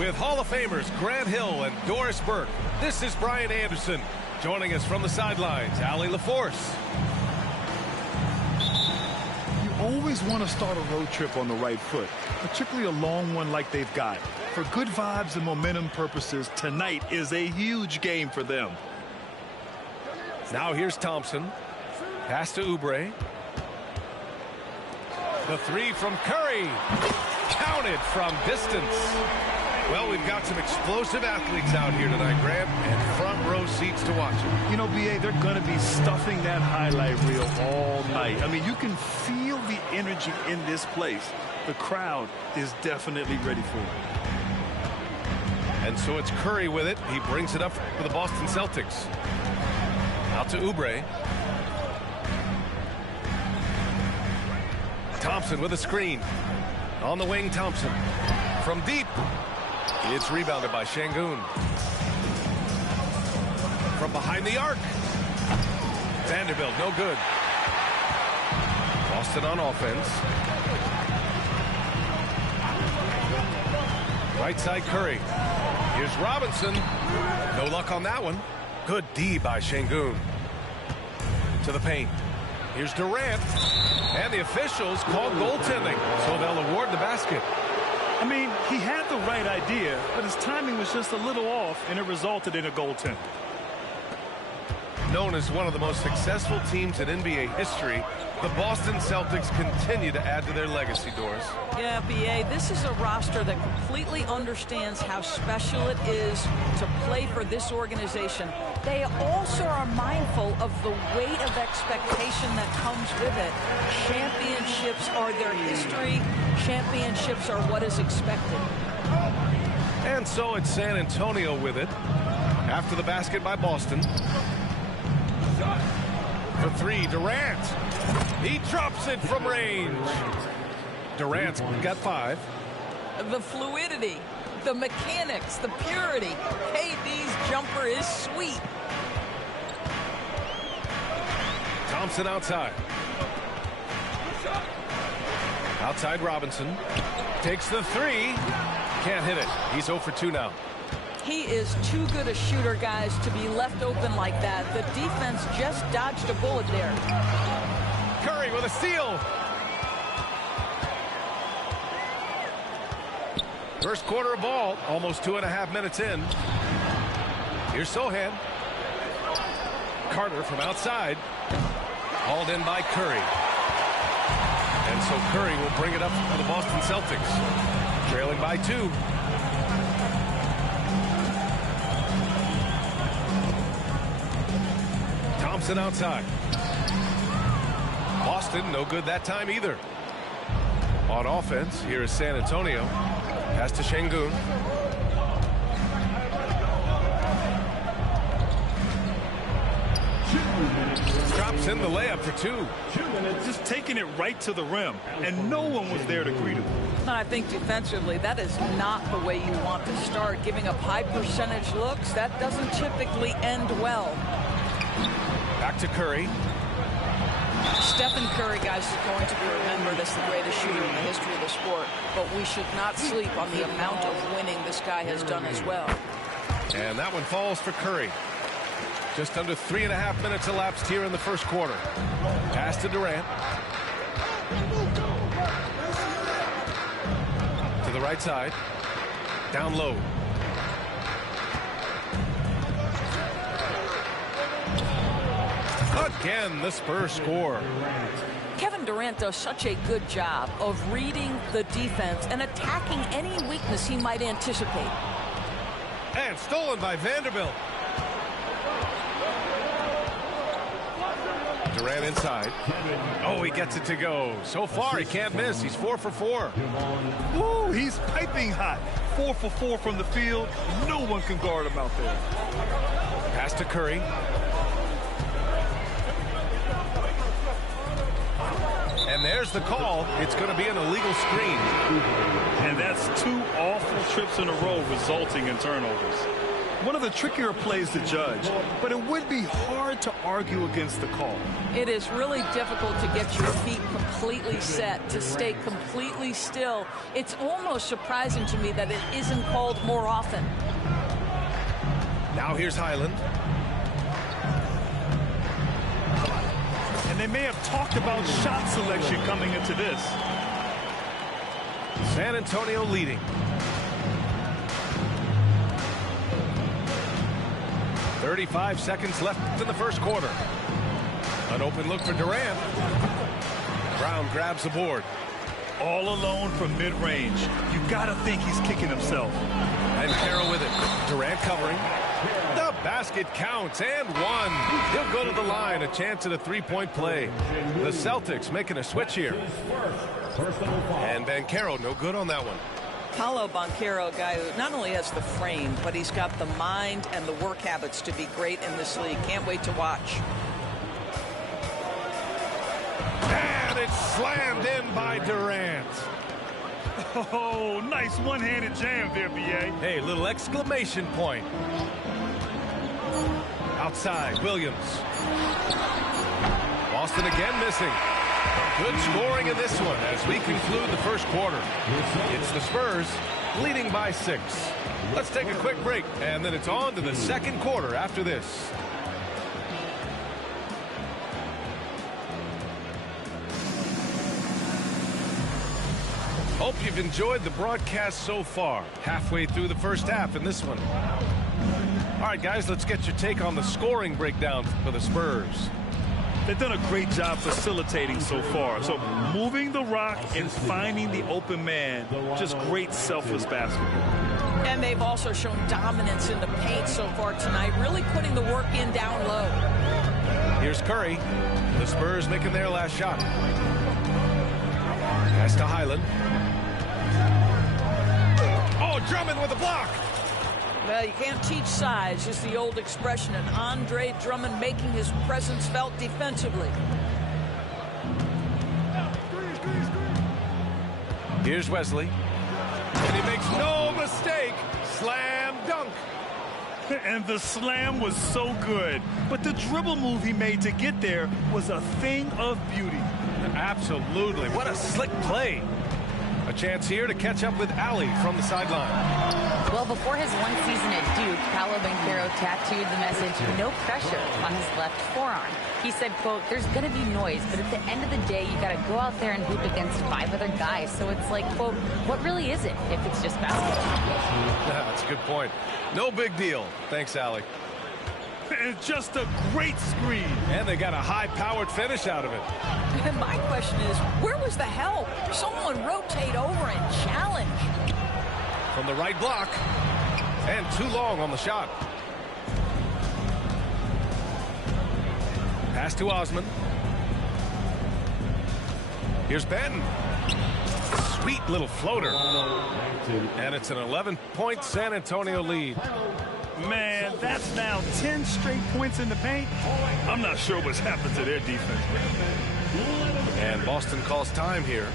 With Hall of Famers Grant Hill and Doris Burke, this is Brian Anderson. Joining us from the sidelines, Allie LaForce. You always want to start a road trip on the right foot, particularly a long one like they've got. For good vibes and momentum purposes, tonight is a huge game for them. Now here's Thompson. Pass to Oubre. The three from Curry. Counted from distance. Well, we've got some explosive athletes out here tonight, Grant, and front row seats to watch them. You know, B.A., they're going to be stuffing that highlight reel all night. I mean, you can feel the energy in this place. The crowd is definitely ready for it. And so it's Curry with it. He brings it up for the Boston Celtics. Out to Oubre. Thompson with a screen. On the wing, Thompson. From deep. It's rebounded by Şengün. From behind the arc. Vanderbilt, no good. Boston on offense. Right side, Curry. Here's Robinson. No luck on that one. Good D by Şengün. To the paint. Here's Durant. And the officials called goaltending, so they'll award the basket. I mean, he had the right idea, but his timing was just a little off, and it resulted in a goaltend. Known as one of the most successful teams in NBA history, the Boston Celtics continue to add to their legacy, Doris. Yeah, B.A., this is a roster that completely understands how special it is to play for this organization. They also are mindful of the weight of expectation that comes with it. Championships are their history. Championships are what is expected. And so it's San Antonio with it. After the basket by Boston. For three, Durant. He drops it from range. Durant's got 5. The fluidity, the mechanics, the purity. KD's jumper is sweet. Thompson outside. Outside Robinson. Takes the 3. Can't hit it. He's 0 for 2 now. He is too good a shooter, guys, to be left open like that. The defense just dodged a bullet there. Curry with a steal. First quarter of ball, almost 2.5 minutes in. Here's Sohan. Carter from outside. Hauled in by Curry. And so Curry will bring it up for the Boston Celtics. Trailing by 2. Thompson outside. Boston, no good that time either. On offense, here is San Antonio. Pass to Şengün. Drops in the layup for 2. Just taking it right to the rim, and no one was there to greet him. I think defensively, that is not the way you want to start. Giving up high percentage looks, that doesn't typically end well. Back to Curry. Stephen Curry, guys, is going to be remembered as the greatest shooter in the history of the sport, but we should not sleep on the amount of winning this guy has done as well. And that one falls for Curry. Just under 3.5 minutes elapsed here in the first quarter. Pass to Durant. right side. Down low. Again, the Spurs score. Kevin Durant does such a good job of reading the defense and attacking any weakness he might anticipate. And stolen by Vanderbilt. Durant inside. Oh, he gets it to go. So far, he can't miss. He's 4 for 4. Woo, he's piping hot. 4 for 4 from the field. No one can guard him out there. Pass to Curry. And there's the call. It's going to be an illegal screen. And that's 2 awful trips in a row resulting in turnovers. One of the trickier plays to judge, but it would be hard to argue against the call. It is really difficult to get your feet completely set, to stay completely still. It's almost surprising to me that it isn't called more often. Now here's Highland. And they may have talked about shot selection coming into this. San Antonio leading. 35 seconds left in the first quarter. An open look for Durant. Brown grabs the board. All alone from mid-range. You gotta think he's kicking himself. And Carroll with it. Durant covering. The basket counts and one. He'll go to the line. A chance at a three-point play. The Celtics making a switch here. And Banchero no good on that one. Paolo Banchero, a guy who not only has the frame, but he's got the mind and the work habits to be great in this league. Can't wait to watch. And it's slammed in by Durant. Oh, nice one-handed jam there, B.A. Hey, little exclamation point. Outside, Williams. Boston again missing. Good scoring in this one as we conclude the first quarter. It's the Spurs leading by 6. Let's take a quick break, and then it's on to the second quarter after this. Hope you've enjoyed the broadcast so far. Halfway through the first half in this one. All right, guys, let's get your take on the scoring breakdown for the Spurs. They've done a great job facilitating so far. So moving the rock and finding the open man, just great selfless basketball. And they've also shown dominance in the paint so far tonight, really putting the work in down low. Here's Curry. The Spurs making their last shot. Pass to Highland. Oh, Drummond with a block. Well, you can't teach size, is the old expression, and Andre Drummond making his presence felt defensively. Here's Wesley. And he makes no mistake. Slam dunk. And the slam was so good. But the dribble move he made to get there was a thing of beauty. Absolutely. What a slick play. A chance here to catch up with Ali from the sideline. Well, before his one season at Duke, Paolo Banchero tattooed the message, "No pressure," on his left forearm. He said, quote, "There's going to be noise, but at the end of the day, you got to go out there and hoop against 5 other guys." So it's like, quote, what really is it if it's just basketball? That's a good point. No big deal. Thanks, Ali. And just a great screen. And they got a high-powered finish out of it. And my question is, where was the help? Someone rotate over and challenge. From the right block. And too long on the shot. Pass to Osman. Here's Benton. Sweet little floater. And it's an 11-point San Antonio lead. Man, that's now 10 straight points in the paint. I'm not sure what's happened to their defense. And Boston calls time here.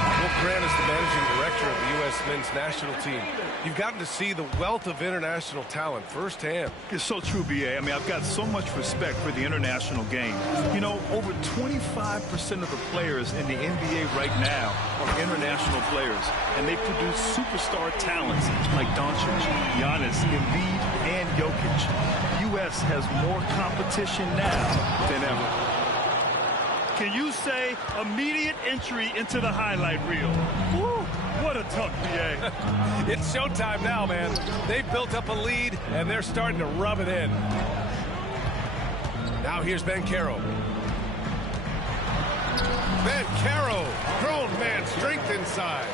Will Grant is the managing director of the U.S. men's national team. You've gotten to see the wealth of international talent firsthand. It's so true, B.A. I mean, I've got so much respect for the international game. You know, over 25% of the players in the NBA right now are international players, and they produce superstar talents like Doncic, Giannis, Embiid, and Jokic. U.S. has more competition now than ever. can you say immediate entry into the highlight reel? Woo, what a dunk, BA. It's showtime now, man. They've built up a lead, and they're starting to rub it in. Now here's Banchero. Banchero, grown man, strength inside.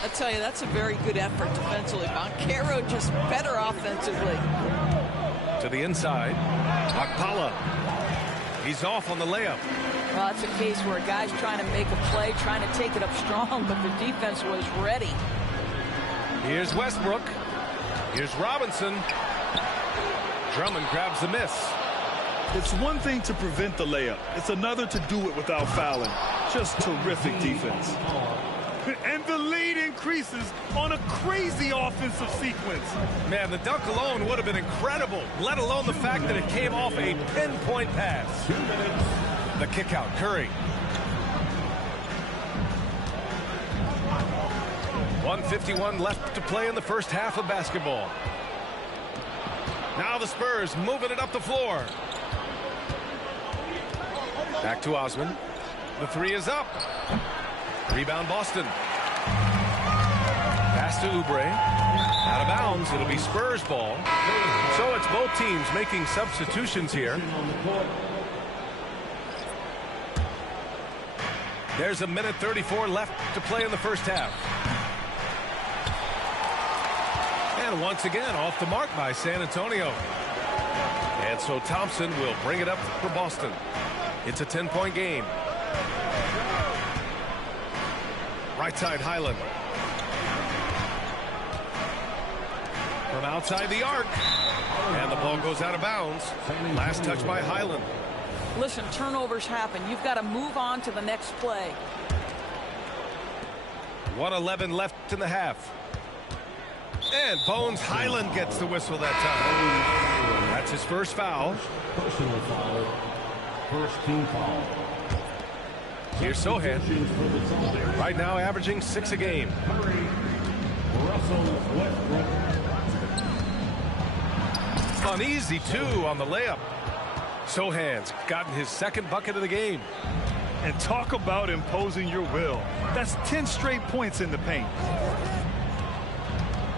I tell you, that's a very good effort defensively. Banchero just better offensively. To the inside, Akpala. He's off on the layup. Well, that's a case where a guy's trying to make a play, trying to take it up strong, but the defense was ready. Here's Westbrook. Here's Robinson. Drummond grabs the miss. It's one thing to prevent the layup. It's another to do it without fouling. Just terrific defense. And the lead increases on a crazy offensive sequence. Man, the dunk alone would have been incredible, let alone the fact that it came off a pinpoint pass. The kick out, Curry. 1:51 left to play in the first half of basketball. Now the Spurs moving it up the floor. Back to Osman. The three is up. Rebound Boston. Pass to Oubre. Out of bounds. It'll be Spurs ball. So it's both teams making substitutions here. There's a minute 34 left to play in the first half. And once again off the mark by San Antonio. And so Thompson will bring it up for Boston. It's a 10-point game. Right side, Highland. From outside the arc. And the ball goes out of bounds. Last touch by Highland. Listen, turnovers happen. You've got to move on to the next play. 1:11 left in the half. And Bones Highland gets the whistle that time. That's his first foul. Personal foul. First team foul. Here's Sohan. Right now averaging 6 a game. Russell Westbrook. Uneasy, too, on the layup. Sohan's gotten his second bucket of the game. And talk about imposing your will. That's 10 straight points in the paint.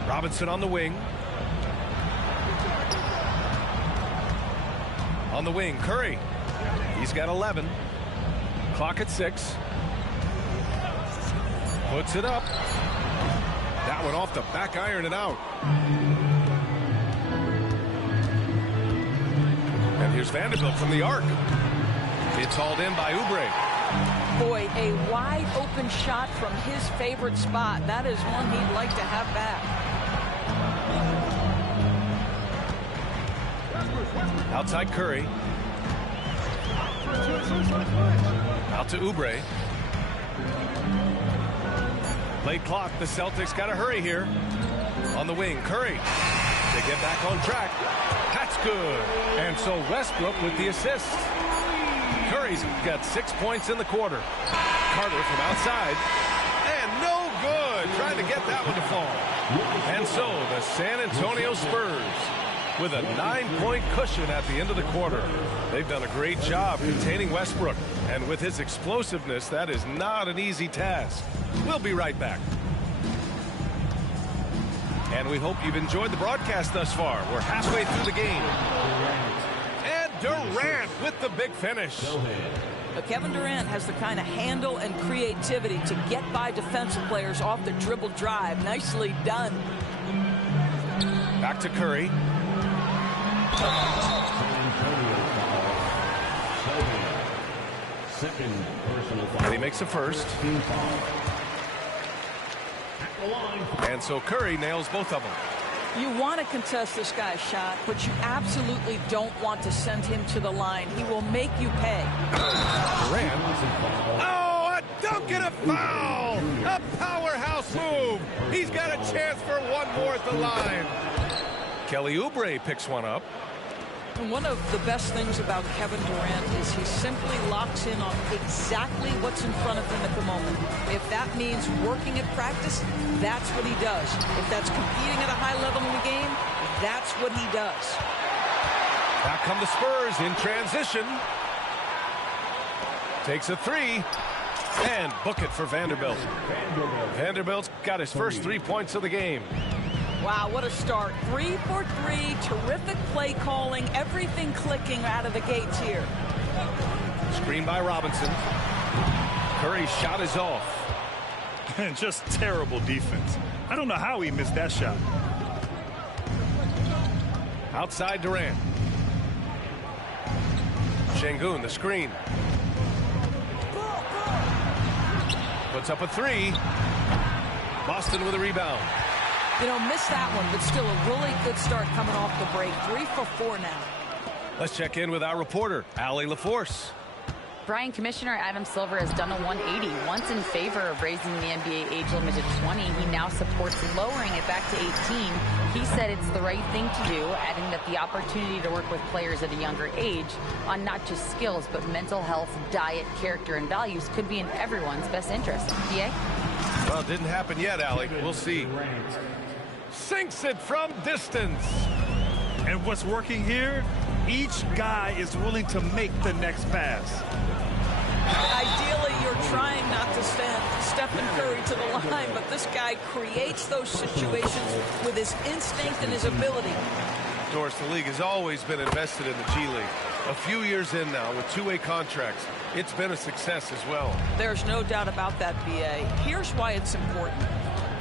Robinson on the wing. On the wing, Curry. He's got 11. Clock at 6. Puts it up. That one off the back iron and out. And here's Vanderbilt from the arc. It's hauled in by Oubre. Boy, a wide open shot from his favorite spot. That is one he'd like to have back. Outside Curry. Out to Oubre. Late clock. The Celtics got to hurry here. On the wing, Curry. They get back on track. That's good. And so Westbrook with the assist. Curry's got 6 points in the quarter. Carter from outside. And no good. Trying to get that one to fall. And so the San Antonio Spurs with a 9-point cushion at the end of the quarter. They've done a great job containing Westbrook. And with his explosiveness, that is not an easy task. We'll be right back. And we hope you've enjoyed the broadcast thus far. We're halfway through the game. And Durant with the big finish. But Kevin Durant has the kind of handle and creativity to get by defensive players off the dribble drive. Nicely done. Back to Curry. Second personal foul. And he makes the first. Team foul. And so Curry nails both of them. You want to contest this guy's shot, but you absolutely don't want to send him to the line. He will make you pay. Durant. Oh, a dunk and a foul! A powerhouse move. He's got a chance for one more at the line. Kelly Oubre picks one up. And one of the best things about Kevin Durant is he simply locks in on exactly what's in front of him at the moment. If that means working at practice, that's what he does. If that's competing at a high level in the game, that's what he does. Back come the Spurs in transition. Takes a three. And book it for Vanderbilt. Vanderbilt's got his first 3 points of the game. Wow, what a start. 3 for 3. Terrific play calling. Everything clicking out of the gates here. Screen by Robinson. Curry's shot is off. And just terrible defense. I don't know how he missed that shot. Outside Durant. Şengün, the screen. Puts up a three. Boston with a rebound. You know, missed that one, but still a really good start coming off the break. 3 for 4 now. Let's check in with our reporter, Allie LaForce. Brian, Commissioner Adam Silver has done a 180. Once in favor of raising the NBA age limit to 20, he now supports lowering it back to 18. He said it's the right thing to do, adding that the opportunity to work with players at a younger age on not just skills, but mental health, diet, character, and values could be in everyone's best interest. PA? Well, it didn't happen yet, Allie. We'll see. Sinks it from distance. And what's working here? Each guy is willing to make the next pass. Ideally, you're trying not to send Stephen Curry to the line, but this guy creates those situations with his instinct and his ability. Doris, the league has always been invested in the G League. A few years in now with two-way contracts. It's been a success as well. There's no doubt about that, BA. Here's why it's important.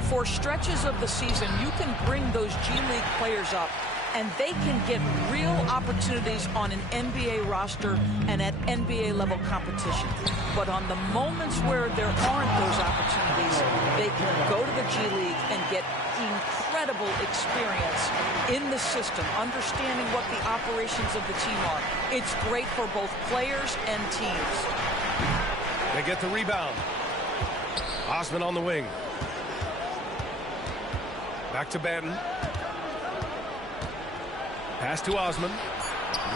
For stretches of the season, you can bring those G League players up, and they can get real opportunities on an NBA roster and at NBA level competition. But on the moments where there aren't those opportunities, they can go to the G League and get incredible experience in the system, understanding what the operations of the team are. It's great for both players and teams. They get the rebound. Osman on the wing. Back to Banton. Pass to Osman.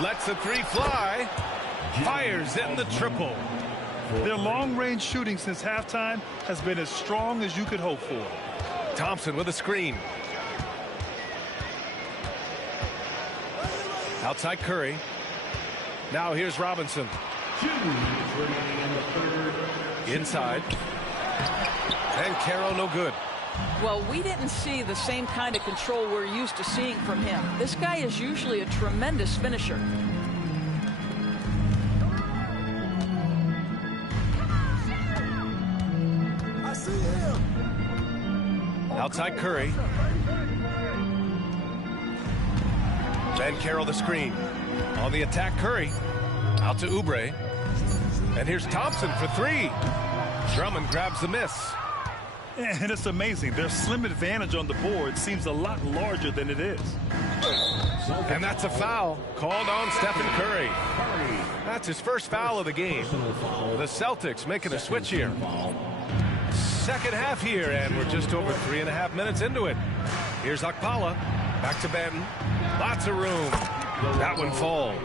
Lets the three fly. Fires in the triple. Their long-range shooting since halftime has been as strong as you could hope for. Thompson with a screen. Outside Curry. Now here's Robinson. Inside. And Caro no good. Well, we didn't see the same kind of control we're used to seeing from him. This guy is usually a tremendous finisher. I see him. Outside Curry. Then Carroll the screen. On the attack, Curry. Out to Oubre. And here's Thompson for three. Drummond grabs the miss. And it's amazing. Their slim advantage on the board seems a lot larger than it is. And that's a foul called on Stephen Curry. That's his first foul of the game. The Celtics making a switch here. Second half here, and we're just over 3.5 minutes into it. Here's Okpala. Back to Banton. Lots of room. That one falls.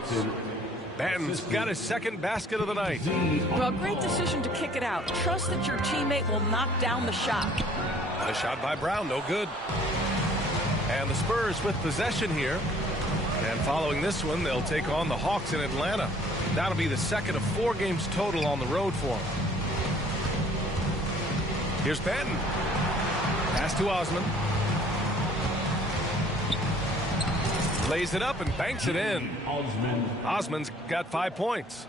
Banton's got his second basket of the night. Well, great decision to kick it out. Trust that your teammate will knock down the shot. A shot by Brown, no good. And the Spurs with possession here. And following this one, they'll take on the Hawks in Atlanta. That'll be the second of 4 games total on the road for them. Here's Banton. Pass to Osman. Lays it up and banks it in. Osman's got 5 points.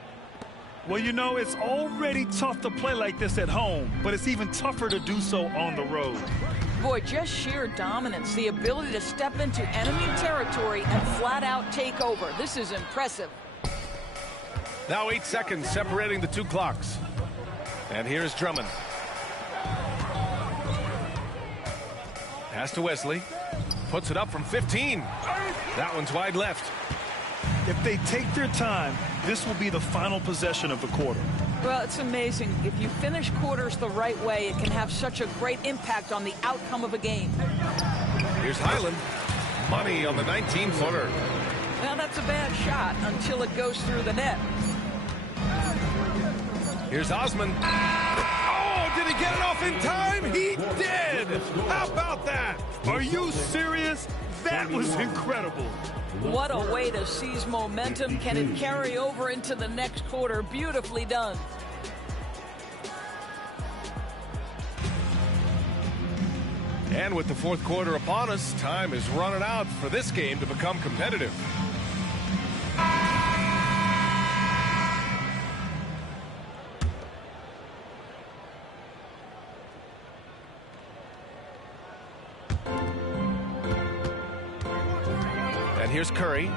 Well, you know, it's already tough to play like this at home, but it's even tougher to do so on the road. Boy, just sheer dominance, the ability to step into enemy territory and flat out take over. This is impressive. Now 8 seconds separating the 2 clocks. And here's Drummond. Pass to Wesley. Puts it up from 15. That one's wide left. If they take their time, this will be the final possession of the quarter. Well, it's amazing. If you finish quarters the right way, it can have such a great impact on the outcome of a game. Here's Highland. Money on the 19-footer. Now, that's a bad shot until it goes through the net. Here's Osman. Oh, did he get it off in time? He did. How about that? Are you serious? That was incredible. What a way to seize momentum. Can it carry over into the next quarter? Beautifully done. And with the fourth quarter upon us, time is running out for this game to become competitive. And here's Curry.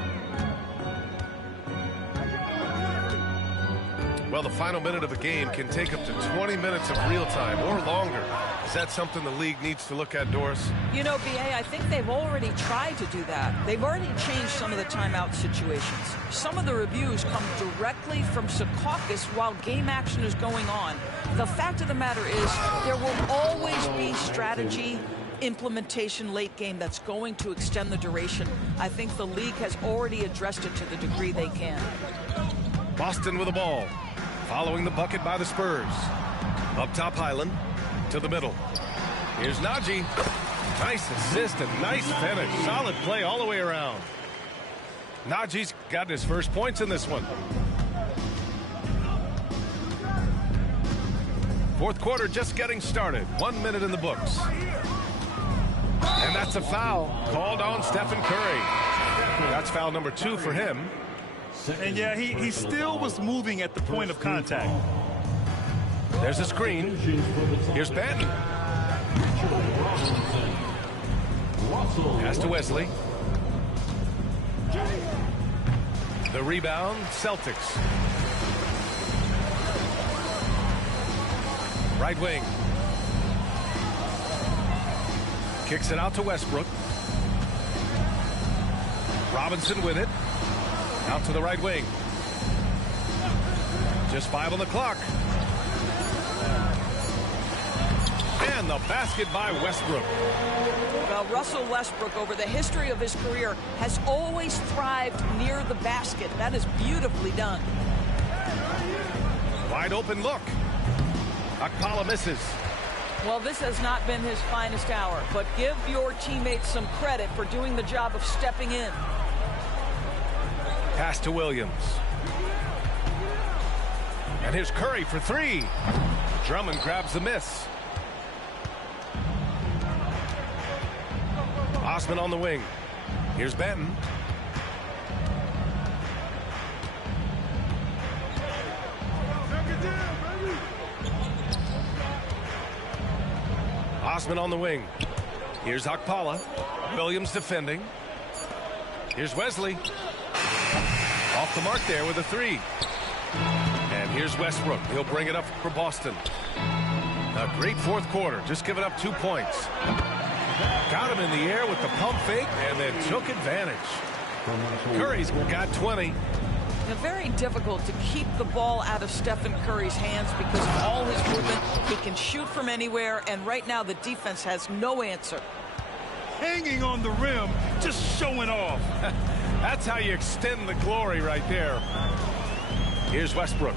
Well, the final minute of a game can take up to 20 minutes of real time or longer. Is that something the league needs to look at, Doris? You know, BA, I think they've already tried to do that. They've already changed some of the timeout situations. Some of the reviews come directly from Secaucus while game action is going on. The fact of the matter is there will always be strategy implementation late game that's going to extend the duration. I think the league has already addressed it to the degree they can. Boston with the ball. Following the bucket by the Spurs. Up top, Highland. To the middle. Here's Najee. Nice assist and nice finish. Solid play all the way around. Najee's got his first points in this one. Fourth quarter just getting started. 1 minute in the books. And that's a foul called on Stephen Curry. That's foul number 2 for him. And yeah, he still was moving at the point of contact. There's a screen. Here's Benton. Pass to Wesley. The rebound, Celtics. Right wing. Kicks it out to Westbrook. Robinson with it. Out to the right wing. Just 5 on the clock. And the basket by Westbrook. Well, Russell Westbrook, over the history of his career, has always thrived near the basket. That is beautifully done. Wide open look. Akpala misses. Well, this has not been his finest hour, but give your teammates some credit for doing the job of stepping in. Pass to Williams. And here's Curry for 3. Drummond grabs the miss. Osman on the wing. Here's Benton. Osman on the wing. Here's Akpala. Williams defending. Here's Wesley. Off the mark there with a 3. And here's Westbrook. He'll bring it up for Boston. A great fourth quarter. Just giving up 2 points. Got him in the air with the pump fake and then took advantage. Curry's got 20. Very difficult to keep the ball out of Stephen Curry's hands because of all his movement. He can shoot from anywhere, and right now the defense has no answer. Hanging on the rim, just showing off. That's how you extend the glory right there. Here's Westbrook.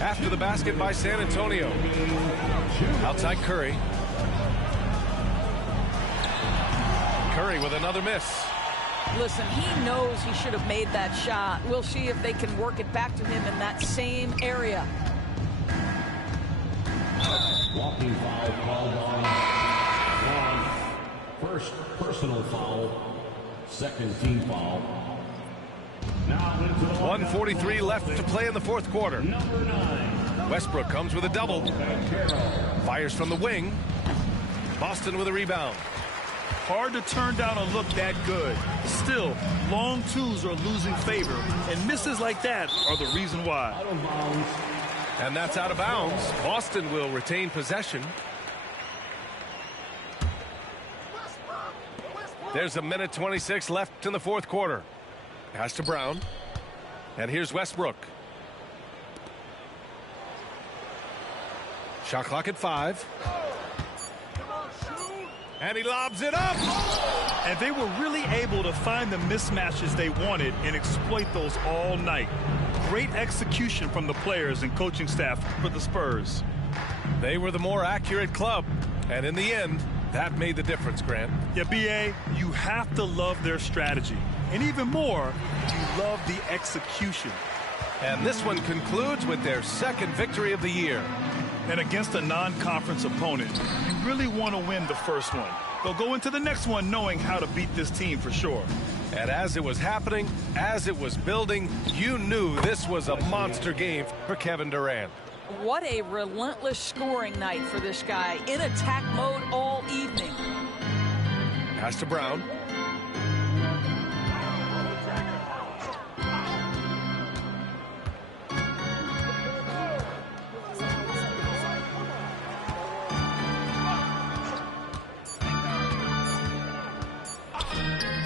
After the basket by San Antonio. Outside Curry. Curry with another miss. Listen, he knows he should have made that shot. We'll see if they can work it back to him in that same area. Walking foul called on Juan. First personal foul. Second team foul. Now into the 1:43 left to play in the fourth quarter. number 9. Westbrook comes with a double. Fires from the wing. Boston with a rebound. Hard to turn down a look that good. Still, long twos are losing favor, and misses like that are the reason why. Out of bounds. And that's out of bounds. Boston will retain possession. There's a minute 26 left in the fourth quarter. Pass to Brown. And here's Westbrook. Shot clock at 5. And he lobs it up. And they were really able to find the mismatches they wanted and exploit those all night. Great execution from the players and coaching staff for the Spurs. They were the more accurate club. And in the end, that made the difference, Grant. Yeah, BA, you have to love their strategy. And even more, you love the execution. And this one concludes with their second victory of the year. And against a non-conference opponent, you really want to win the first one. they'll go into the next one knowing how to beat this team for sure. And as it was happening, as it was building, you knew this was a monster game for Kevin Durant. What a relentless scoring night for this guy, in attack mode all evening. Pass to Brown.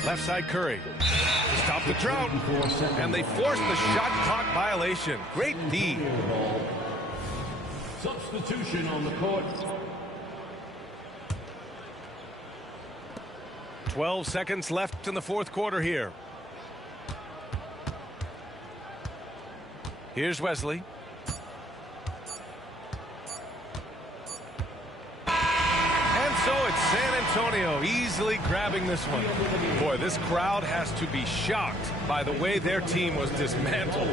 Left side Curry to stop the drought, and they force the shot clock violation. Great D. Substitution on the court. 12 seconds left in the fourth quarter here. Here's Wesley. And so it's San Antonio easily grabbing this one. Boy, this crowd has to be shocked by the way their team was dismantled.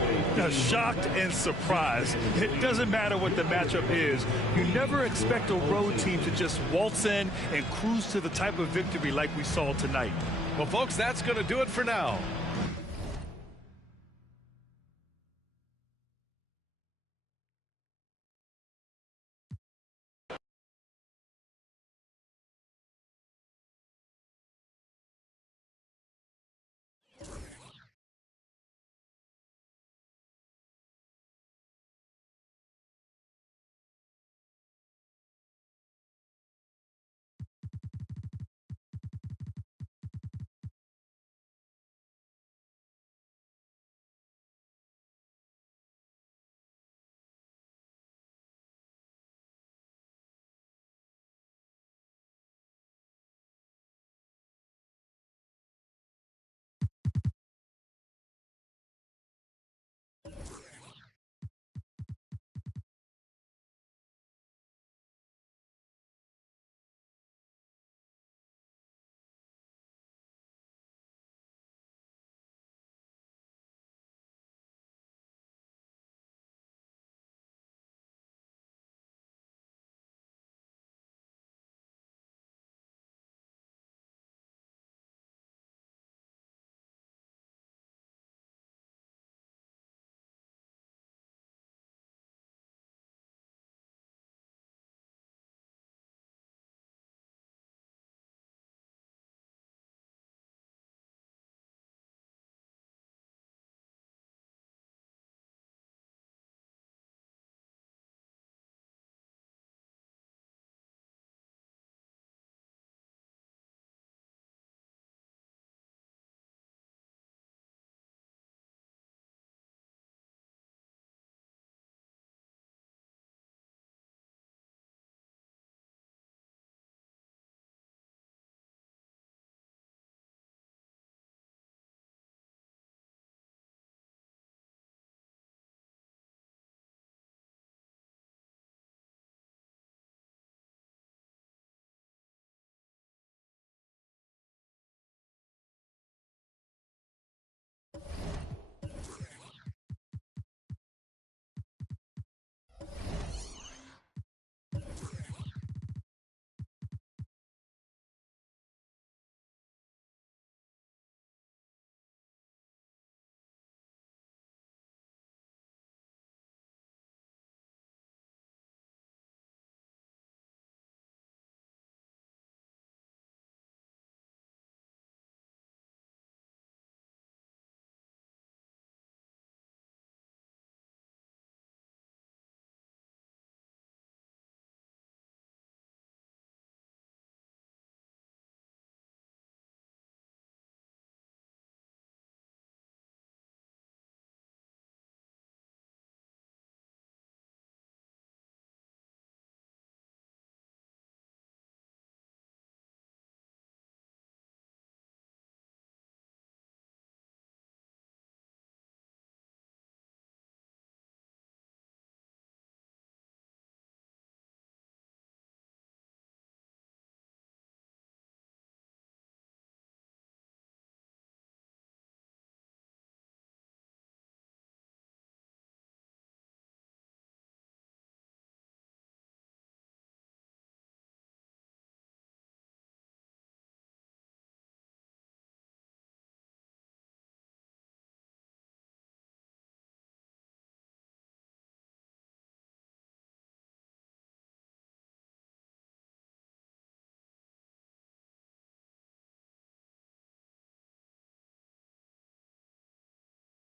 Shocked and surprised. It doesn't matter what the matchup is. You never expect a road team to just waltz in and cruise to the type of victory like we saw tonight. Well, folks, that's going to do it for now.